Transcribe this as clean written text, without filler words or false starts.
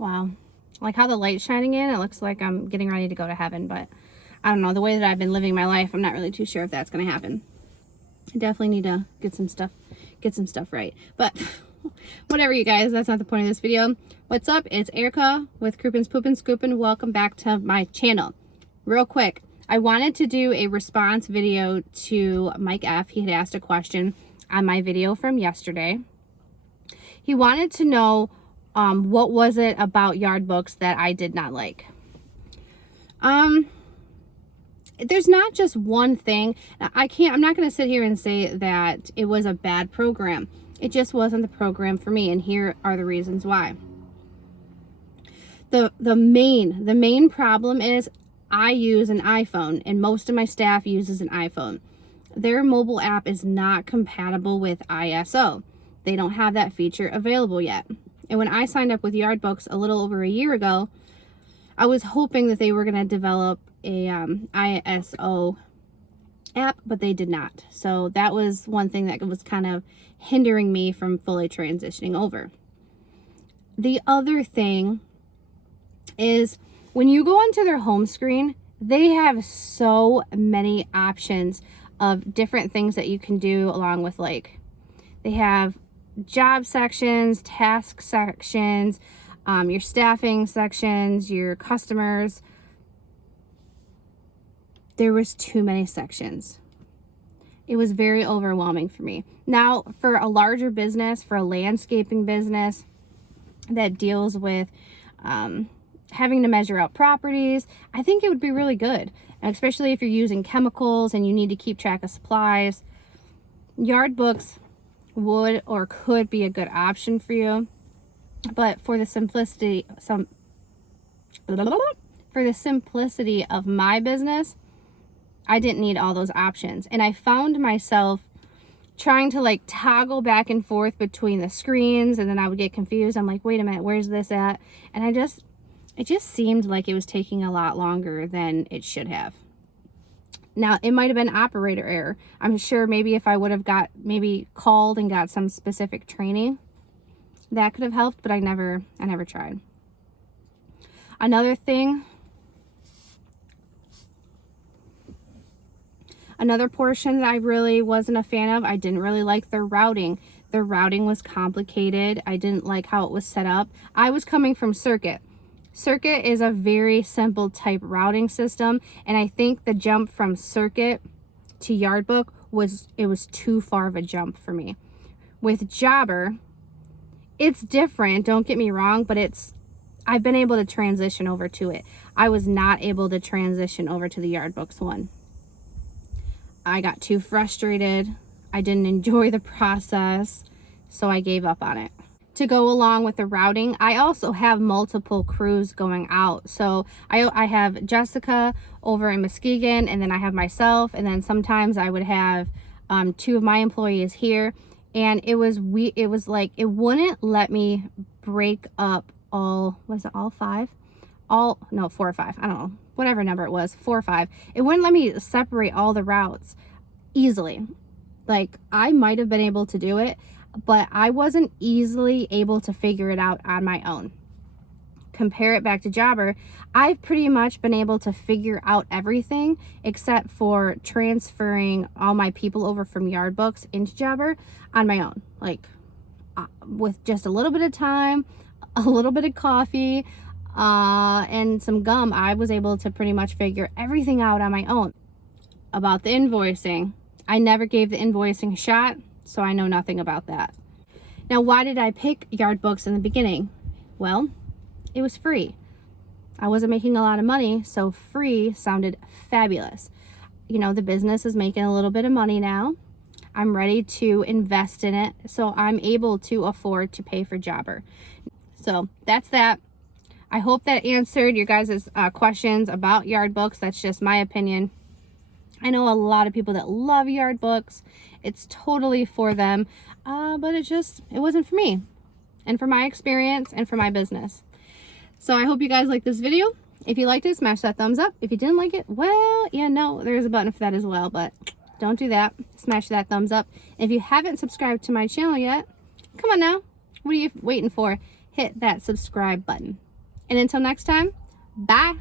Wow. Like how the light's shining in, it looks like I'm getting ready to go to heaven, but I don't know. The way that I've been living my life, I'm not really too sure if that's going to happen. I definitely need to get some stuff right. But whatever, you guys, that's not the point of this video. What's up? It's Erica with Poopin, Scoopin. Welcome back to my channel. Real quick, I wanted to do a response video to Mike F. He had asked a question on my video from yesterday. He wanted to know what was it about Yardbooks that I did not like. There's not just one thing. I'm not going to sit here and say that it was a bad program. It just wasn't the program for me, and here are the reasons why. The main problem is I use an iPhone, and most of my staff uses an iPhone. Their mobile app is not compatible with ISO. They don't have that feature available yet. And when I signed up with Yardbooks a little over a year ago, I was hoping that they were going to develop a ISO app, but they did not. So that was one thing that was kind of hindering me from fully transitioning over. The other thing is when you go onto their home screen, they have so many options of different things that you can do, along with, like, they have job sections, task sections, your staffing sections, your customers. There was too many sections. It was very overwhelming for me. Now, for a larger business, for a landscaping business that deals with having to measure out properties, I think it would be really good, especially if you're using chemicals and you need to keep track of supplies. Yardbooks would or could be a good option for you, but for the simplicity of my business, I didn't need all those options. And I found myself trying to, like, toggle back and forth between the screens, and then I would get confused. I'm like, wait a minute, where's this at? And it just seemed like it was taking a lot longer than it should have. Now, it might have been operator error. I'm sure maybe if I would have called and got some specific training, that could have helped, but I never tried. Another portion that I really wasn't a fan of, I didn't really like their routing. Their routing was complicated. I didn't like how it was set up. I was coming from Circuit. Circuit is a very simple type routing system, and I think the jump from Circuit to Yardbook was too far of a jump for me. With Jobber, it's different, don't get me wrong, but I've been able to transition over to it. I was not able to transition over to the Yardbooks one. I got too frustrated. I didn't enjoy the process, so I gave up on it. To go along with the routing, I also have multiple crews going out. So I have Jessica over in Muskegon, and then I have myself, and then sometimes I would have 2 of my employees here. And it was like it wouldn't let me break up all 5? 4 or 5, I don't know, whatever number it was, 4 or 5. It wouldn't let me separate all the routes easily. Like, I might have been able to do it, but I wasn't easily able to figure it out on my own. Compare it back to Jobber, I've pretty much been able to figure out everything except for transferring all my people over from Yardbooks into Jobber on my own. Like, with just a little bit of time, a little bit of coffee, and some gum, I was able to pretty much figure everything out on my own. About the invoicing, I never gave the invoicing a shot, so I know nothing about that. Now, why did I pick Yardbooks in the beginning? Well, it was free. I wasn't making a lot of money, so free sounded fabulous. You know, the business is making a little bit of money now. I'm ready to invest in it, so I'm able to afford to pay for Jobber. So that's that. I hope that answered your guys' questions about Yardbooks. That's just my opinion. I know a lot of people that love Yardbooks. It's totally for them, but it wasn't for me, and for my experience, and for my business. So I hope you guys like this video. If you liked it, smash that thumbs up. If you didn't like it, well, yeah, no, there's a button for that as well, but don't do that. Smash that thumbs up. If you haven't subscribed to my channel yet, come on now. What are you waiting for? Hit that subscribe button. And until next time, bye.